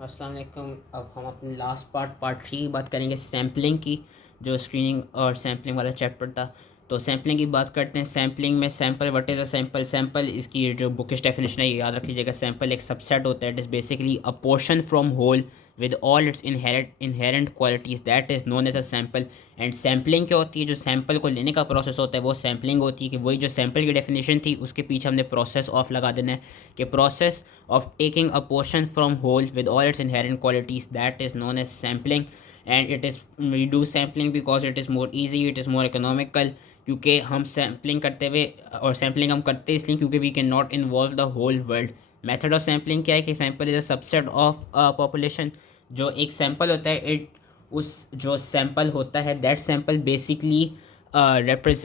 अस्सलाम वालेकुम। अब हम अपने लास्ट पार्ट 3 की बात करेंगे सैम्पलिंग की, जो स्क्रीनिंग और सैम्पलिंग वाला चैप्टर था। तो सैम्पलिंग की बात करते हैं। सैम्पलिंग में sample, what is a sample? Sample इसकी जो बुकिश डेफिनेशन है ये याद रख लीजिएगा। सैम्पल एक सबसेट होता है। It is basically a portion from whole with all its inherent qualities, that is known as a sample. And sampling क्या होती है? जो सैम्पल को लेने का प्रोसेस होता है वो सैम्पलिंग होती है। कि वही जो सैम्पल की डेफिनेशन थी उसके पीछे हमने प्रोसेस ऑफ लगा देना है कि process of taking a portion from whole with all its inherent qualities, that is known as sampling. And it is, we do sampling because it is more easy, it is more economical, क्योंकि हम sampling करते हुए, और sampling हम करते इसलिए क्योंकि we can not involve the whole world. Method of sampling क्या है कि sample is a subset of population. जो एक सैम्पल होता है, इट उस जो सैम्पल होता है दैट सैम्पल बेसिकली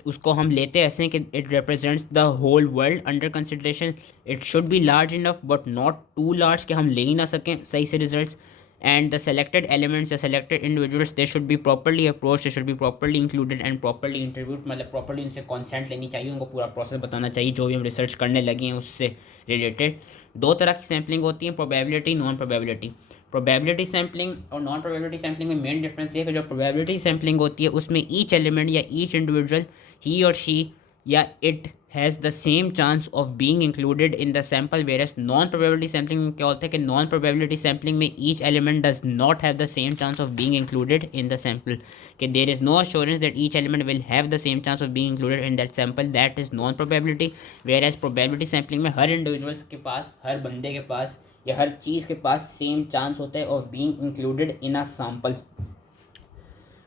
उसको हम लेते हैं ऐसे कि it represents the whole world under consideration. It should be large enough but not too large कि हम ले ही ना सकें सही से results. And the selected elements, the selected individuals, they should be properly approach, they should be properly included and properly interviewed. मतलब properly उनसे कॉन्सेंट लेनी चाहिए, उनको पूरा प्रोसेस बताना चाहिए जो भी हम रिसर्च करने लगे हैं उससे रिलेटेड। दो तरह की सैम्पलिंग होती है, probability, non probability. Probability sampling और नॉन प्रोबेबिलिटी सैम्पलिंग में मेन डिफरेंस ये है कि जो प्रोबेबिलिटी सैम्पलिंग होती है उसमें ईच एलिमेंट या ईच इंडिविजुअल, ही और शी या it has the same chance of being included in the sample. Versus non probability sampling में क्या होता है कि नॉन प्रोबेबिलिटी सैम्पलिंग में each element does not have the same chance of being included in the sample. कि there is no assurance that each element will have the same chance of being included in that sample, that is non probability. Versus probability sampling में हर individuals के पास, हर बंदे के पास या हर चीज़ के पास same chance होता है of being included in a sample.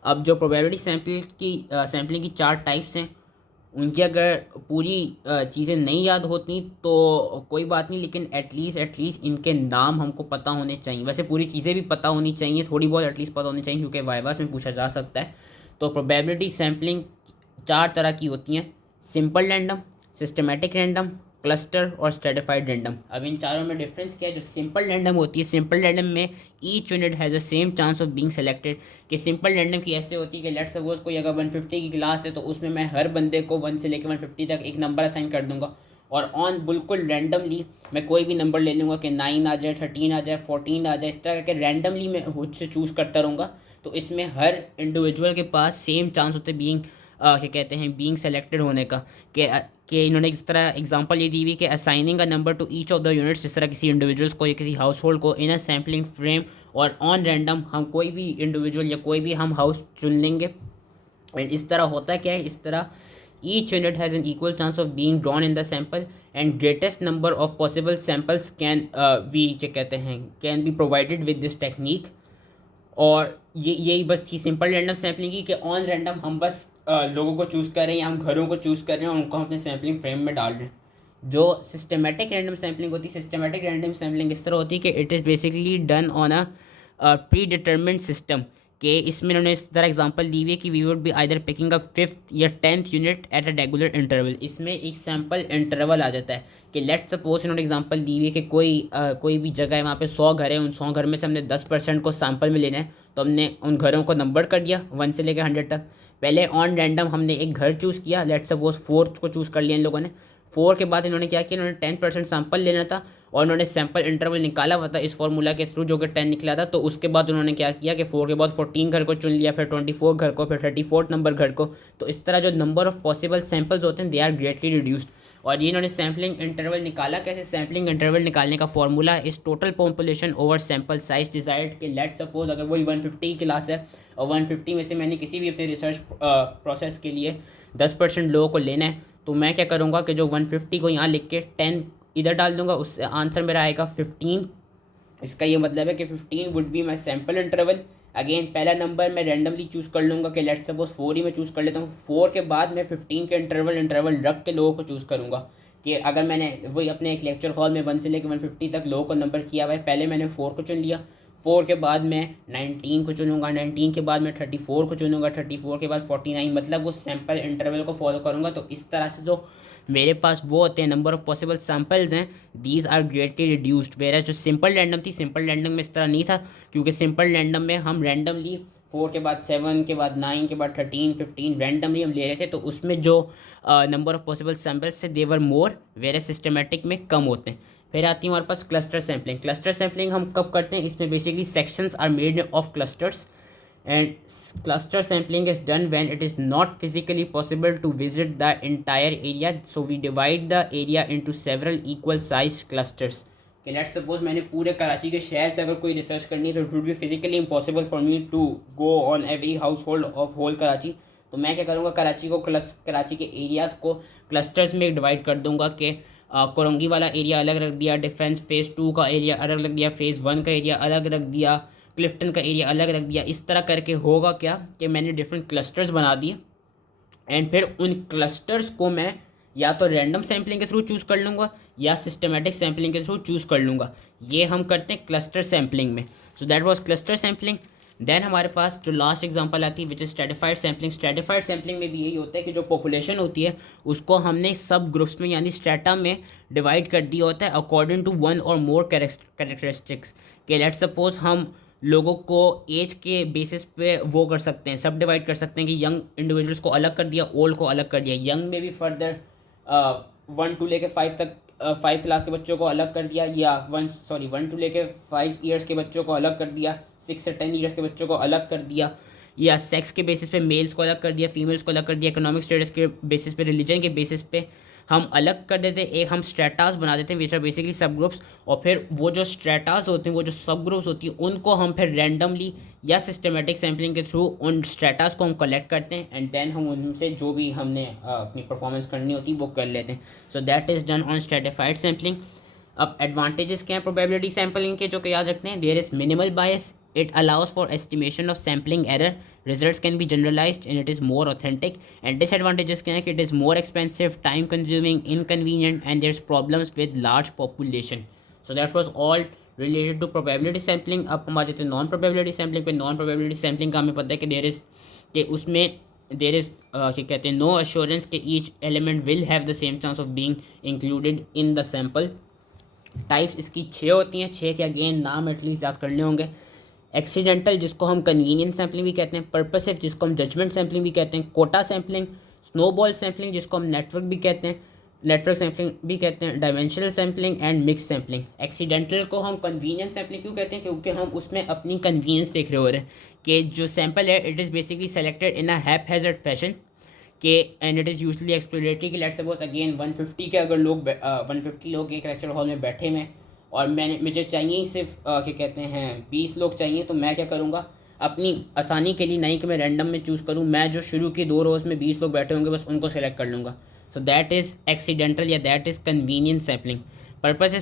अब जो प्रोबेबिलिटी सैम्पलिंग की चार टाइप्स हैं, उनकी अगर पूरी चीज़ें नहीं याद होती तो कोई बात नहीं, लेकिन एटलीस्ट इनके नाम हमको पता होने चाहिए। वैसे पूरी चीज़ें भी पता होनी चाहिए, थोड़ी बहुत एटलीस्ट पता होनी चाहिए क्योंकि वाइवास में पूछा जा सकता है। तो प्रोबेबिलिटी सैम्पलिंग चार तरह की होती हैं: simple random, systematic random, cluster और स्ट्रेटिफाइड रैंडम। अब इन चारों में डिफरेंस क्या है? जो सिंपल रैंडम होती है, सिंपल रैंडम में each unit has a same chance of being selected. कि सिंपल रैंडम की ऐसे होती है कि लेट्स सपोज कोई अगर 150 की क्लास है तो उसमें मैं हर बंदे को 1 से लेकर 150 तक एक नंबर असाइन कर दूंगा, और ऑन बिल्कुल रैंडमली मैं कोई भी नंबर ले लूँगा कि 9 आ जाए, 13 आ जाए, 14 आ जाए, इस तरह करके रैंडमली मैं खुद से चूज़ करता रहूँगा। तो इसमें हर इंडिविजुअल के पास सेम चांस होते बीइंग, क्या कहते हैं, बीइंग सेलेक्टेड होने का। कि इन्होंने इस तरह एग्जांपल ये दी हुई कि assigning a number two each of the units, जिस तरह किसी इंडिविजुअल्स को या किसी हाउस होल्ड को इन अ सैम्पलिंग फ्रेम और ऑन रैंडम हम कोई भी इंडिविजुअल या कोई भी हम हाउस चुन लेंगे। एंड इस तरह होता क्या है, इस तरह each unit has an equal chance of being drawn in the sample and greatest number of possible samples can be, क्या कहते हैं, can be provided with this technique. और ये यही बस थी सिंपल रैंडम सैम्पलिंग की, कि ऑन रैंडम हम बस लोगों को चूज़ कर रहे हैं या हम घरों को चूज़ कर रहे हैं और उनको हम अपने सैम्पलिंग फ्रेम में डाल रहे हैं। जो सिस्टमेटिक रैंडम सैम्पलिंग होती है, सिस्टमेटिक रैंडम सैम्पलिंग इस तरह होती है कि it is basically done on a pre determined system. कि इसमें उन्होंने इस तरह एग्जांपल दी हुई है कि we would be either picking a 5th या 10th unit at a regular interval. इसमें एक सैम्पल इंटरवल आ जाता है कि लेट सपोज इन्होंने एग्जांपल दी हुई है कि कोई भी जगह है, वहाँ पे 100 घर है, उन 100 घर में से हमने 10% को सैम्पल में लेना है। तो हमने उन घरों को नंबर कर दिया 1 से लेकर 100 तक। पहले ऑन रैंडम हमने एक घर चूज़ किया, लेट सपोज 4th को चूज़ कर लिया इन लोगों ने। 4 के बाद इन्होंने क्या किया, इन्होंने 10% सैंपल लेना था और उन्होंने सैंपल इंटरवल निकाला हुआ था इस फॉर्मूला के थ्रू जो कि 10 निकला था। तो उसके बाद उन्होंने क्या किया कि 4 के बाद 14 घर को चुन लिया, फिर 24 घर को, फिर 34 नंबर घर को। तो इस तरह जो नंबर ऑफ पॉसिबल सैंपल्स होते हैं दे आर ग्रेटली रिड्यूस्ड। और ये इन्होंने सैम्पलिंग इंटरवल निकाला कैसे? सैम्पलिंग इंटरवल निकालने का फॉर्मूला इस total population over sample size डिजाइड के लेट सपोज अगर वही 150 की क्लास है और 150 में से मैंने किसी भी अपने रिसर्च प्रोसेस के लिए 10% लोगों को लेना है, तो मैं क्या करूँगा कि जो 150 को यहाँ लिख के 10 इधर डाल दूंगा, उससे आंसर मेरा आएगा 15। इसका ये मतलब है कि 15 would be my sample interval. Again पहला नंबर मैं रैंडमली चूज़ कर लूँगा कि लेट सपोज 4 ही मैं चूज़ कर लेता हूँ। 4 के बाद मैं 15 के इंटरवल रख के लोगों को चूज़ करूँगा। कि अगर मैंने वही अपने एक लेक्चर हॉल में 1 से लेकर 150 तक लोगों को नंबर किया हुआ है, पहले मैंने 4 को चुन लिया, 4 के बाद मैं 19 को चुनूंगा, 19 के बाद मैं 34 को चुनूंगा, 34 के बाद 49, मतलब वो सैम्पल इंटरवल को फॉलो करूँगा। तो इस तरह से जो मेरे पास वो होते हैं नंबर ऑफ पॉसिबल सैम्पल्स हैं, these are greatly reduced. Where जो सिंपल रैंडम थी, सिंपल रैंडम में इस तरह नहीं था क्योंकि सिंपल रैंडम में हम रैंडमली 4 के बाद 7 के बाद 9 के बाद 13 15 रैंडमली हम ले रहे थे। तो उसमें जो नंबर ऑफ पॉसिबल सैम्पल्स थे दे वर मोर, वेयर सिस्टमेटिक में कम होते हैं। फिर आती है हमारे पास क्लस्टर सैम्पलिंग। क्लस्टर सैम्पलिंग हम कब करते हैं, इसमें basically sections are made of clusters and cluster sampling is done when it is not physically possible to visit the entire area, so we divide the area into several equal sized clusters. कि let's suppose मैंने पूरे कराची के शहर से अगर कोई research करनी है तो it would be physically impossible for me to go on every household of whole Karachi. तो मैं क्या करूँगा, कराची के एरियाज़ को क्लस्टर्स में डिवाइड कर दूँगा कि कोरंगी वाला एरिया अलग रख दिया, डिफेंस फेज़ 2 का एरिया अलग रख दिया, फेज़ 1 का एरिया अलग रख दिया, क्लिफ्टन का एरिया अलग रख दिया। इस तरह करके होगा क्या कि मैंने डिफरेंट क्लस्टर्स बना दिए एंड फिर उन क्लस्टर्स को मैं या तो रैंडम सैम्पलिंग के थ्रू चूज़ कर लूँगा या सिस्टमेटिक सैम्पलिंग के थ्रू चूज़ कर लूँगा। ये हम करते हैं क्लस्टर सैम्पलिंग में। So that was cluster sampling. Then हमारे पास जो लास्ट एग्जांपल आती है which is stratified sampling. Stratified sampling में भी यही होता है कि जो पॉपुलेशन होती है उसको हमने सब ग्रुप्स में यानी स्ट्रेटा में डिवाइड कर दिया होता है अकॉर्डिंग टू वन और मोर कैरेक्टरिस्टिक्स। के लेट्स सपोज हम लोगों को एज के बेसिस पे वो कर सकते हैं, सब डिवाइड कर सकते हैं कि यंग इंडिविजुअल्स को अलग कर दिया, ओल्ड को अलग कर दिया, यंग में भी फर्दर 1 to लेके 5 तक 5 क्लास के बच्चों को अलग कर दिया, या 1 to लेके 5 ईयर्स के बच्चों को अलग कर दिया, 6 से 10 ईयर्स के बच्चों को अलग कर दिया, या सेक्स के बेसिस पे मेल्स को अलग कर दिया, फीमेल्स को अलग कर दिया, इकोनॉमिक स्टेटस के बेसिस पे, रिलीजन के बेसिस पे हम अलग कर देते हैं। एक हम स्ट्रेटास बना देते हैं विच आर बेसिकली सब ग्रुप्स, और फिर वो जो स्ट्रेटास होते हैं, वो जो सब ग्रुप्स होती हैं, उनको हम फिर रैंडमली या सिस्टमेटिक सैम्पलिंग के थ्रू उन स्ट्रेटास को हम कलेक्ट करते हैं एंड देन हम उनसे जो भी हमने अपनी परफॉर्मेंस करनी होती है वो कर लेते हैं। So that is done on stratified sampling. अब एडवांटेजेस क्या हैं प्रोबेबिलिटी सैम्पलिंग के, जो कि याद रखते हैं। There is minimal bias, it allows for estimation of sampling error, results can be generalized and it is more authentic. And disadvantages क्या है कि it is more expensive, time consuming, inconvenient and there's problems with large population. So that was all related to probability sampling. अब हम आ जाते हैं non probability sampling पे। Non probability sampling का हमें पता है कि देयर इज़ क्या कहते हैं, नो assurance कि each element will have the same chance of being included in the sample. Types इसकी 6 होती हैं, 6 के अगेन नाम एटलीस्ट याद करने होंगे। एक्सीडेंटल जिसको हम कन्वीनियंट सैम्पलिंग भी कहते हैं, पर्पसिव जिसको हम जजमेंट सैम्पलिंग भी कहते हैं, कोटा सैम्पलिंग, स्नोबॉल सैम्पलिंग जिसको हम नेटवर्क सैम्पलिंग भी कहते हैं, dimensional sampling and mix sampling. Accidental को हम कन्वीनियंट सैम्पलिंग क्यों कहते हैं, क्योंकि हम उसमें अपनी कन्वीनियंस देख रहे हो रहे हैं कि जो सैम्पल है it is basically selected in a haphazard fashion के and it is usually exploratory. कि लेट्स सपोज अगेन 150 के अगर लोग 150 लोग एक लेक्चर हॉल में बैठे में और मुझे चाहिए सिर्फ क्या कहते हैं 20 लोग चाहिए, तो मैं क्या करूँगा अपनी आसानी के लिए, नहीं कि मैं रैंडम में चूज़ करूँ, मैं जो शुरू की 2 रोज़ में 20 लोग बैठे होंगे बस उनको सेलेक्ट कर लूँगा। सो दैट इज़ एक्सीडेंटल या that is convenient sampling. Purposive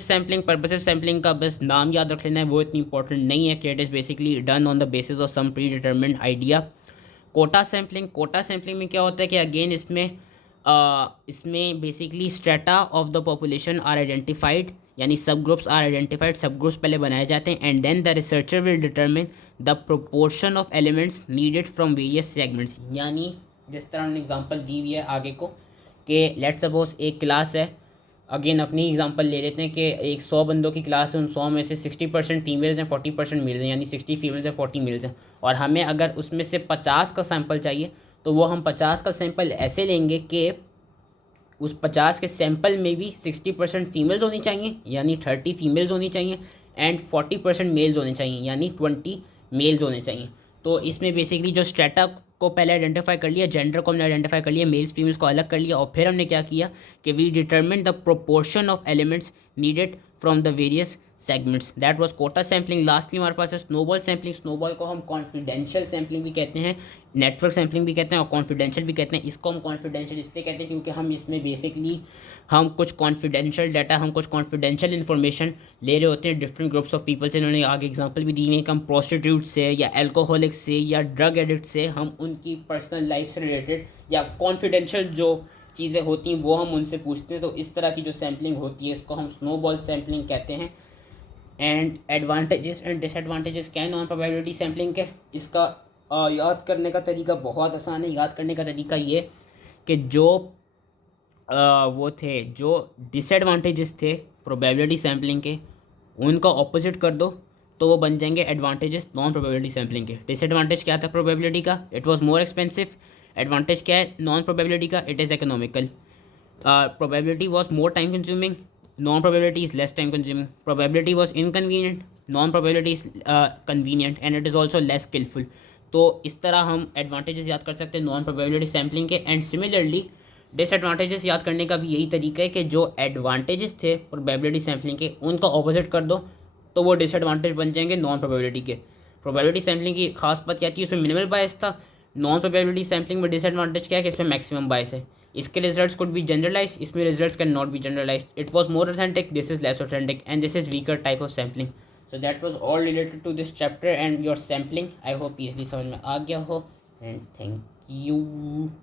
sampling का बस नाम याद रख लेना है, वो इतनी इंपॉर्टेंट नहीं है कि it is basically done on the basis of some predetermined idea. Quota sampling में क्या होता है कि अगेन इसमें basically strata of the population are identified, यानी subgroups are identified, subgroups पहले बनाए जाते हैं and then the researcher will determine the proportion of elements needed from various segments. यानी जिस तरह उन्होंने एग्जांपल दी हुई है आगे को कि लेट्स सपोज एक क्लास है, अगेन अपनी एग्जांपल ले लेते हैं कि एक 100 बंदों की क्लास है, उन 100 में से 60% फीमेल्स हैं, 40% मेल्स हैं, यानी 60 फीमेल्स हैं 40 मेल्स हैं, और हमें अगर उसमें से 50 का सैंपल चाहिए तो वो हम 50 का सैंपल ऐसे लेंगे कि उस 50 के सैंपल में भी 60% फीमेल्स होनी चाहिए यानी 30 फीमेल्स होनी चाहिए एंड 40% मेल्स होने चाहिए यानी 20 मेल्स होने चाहिए। तो इसमें बेसिकली जो स्ट्रेटा को पहले आइडेंटिफाई कर लिया, जेंडर को हमने आइडेंटिफाई कर लिया, मेल्स फीमेल्स को अलग कर लिया, और फिर हमने क्या किया कि we determine the proportion of elements needed from the various segments. That was quota sampling. Lastly हमारे पास है स्नोबॉल सैम्पलिंग। स्नोबॉल को हम कॉन्फिडेंशियल सैम्पलिंग भी कहते हैं, नेटवर्क सैम्पलिंग भी कहते हैं और कॉन्फिडेंशियल भी कहते हैं। इसको हम कॉन्फिडेंशियल इसलिए कहते हैं क्योंकि हम इसमें बेसिकली हम कुछ कॉन्फिडेंशियल डाटा, हम कुछ कॉन्फिडेंशियल इन्फॉर्मेशन ले रहे होते हैं डिफरेंट ग्रुप्स ऑफ पीपल से। इन्होंने आगे एग्जांपल भी दी है कि हम प्रोस्टिट्यूट से या एल्कोहलिक से या ड्रग एडिक्ट से हम उनकी पर्सनल लाइफ से रिलेटेड या कॉन्फिडेंशियल जो चीज़ें होती हैं वो हम उनसे पूछते हैं। तो इस तरह की जो सैम्पलिंग होती है इसको हम स्नोबॉल सैम्पलिंग कहते हैं। एंड एडवांटेजेस एंड डिसएडवांटेजेस क्या है नॉन प्रोबेबिलिटी सैम्पलिंग के, इसका याद करने का तरीका बहुत आसान है। याद करने का तरीका ये कि जो जो डिसएडवांटेजेस थे प्रोबेबिलिटी सैम्पलिंग के उनका ऑपोजिट कर दो तो वो बन जाएंगे एडवांटेजेस नॉन प्रोबेबिलिटी सैम्पलिंग के। डिसएडवांटेज क्या था प्रोबेबिलिटी का, it was more expensive. Advantage क्या है नॉन प्रोबेबिलिटी का, it is economical. Probability was more time consuming, non-probability is less time consuming, probability was inconvenient, non-probability is convenient and it is also less skillful. तो इस तरह हम advantages याद कर सकते हैं नॉन प्रोबेबिलिटी सैम्पलिंग के। एंड सिमिलरली डिसएडवांटेजेस याद करने का भी यही तरीका है कि जो एडवांटेजेस थे प्रोबेबिलिटी सैम्पलिंग के उनका ऑपोजिट कर दो तो वो डिसएडवांटेज बन जाएंगे नॉन प्रोबेबिलिटी के। प्रोबेबिलिटी सैम्पलिंग की खास बात क्या थी, उसमें मिनिमल बायस था। नॉन प्रोबेबिलिटी सैम्पलिंग में डिसएडवांटेज क्या है कि इसमें मैक्सिमम बायस है। इसके रिजल्ट्स कुड बी जनरलाइज, इसमें results can not be generalize. It was more authentic, this is less authentic and this is weaker type of sampling. So that was all related to this chapter and your sampling. I hope easily समझ में आ गया हो and thank you.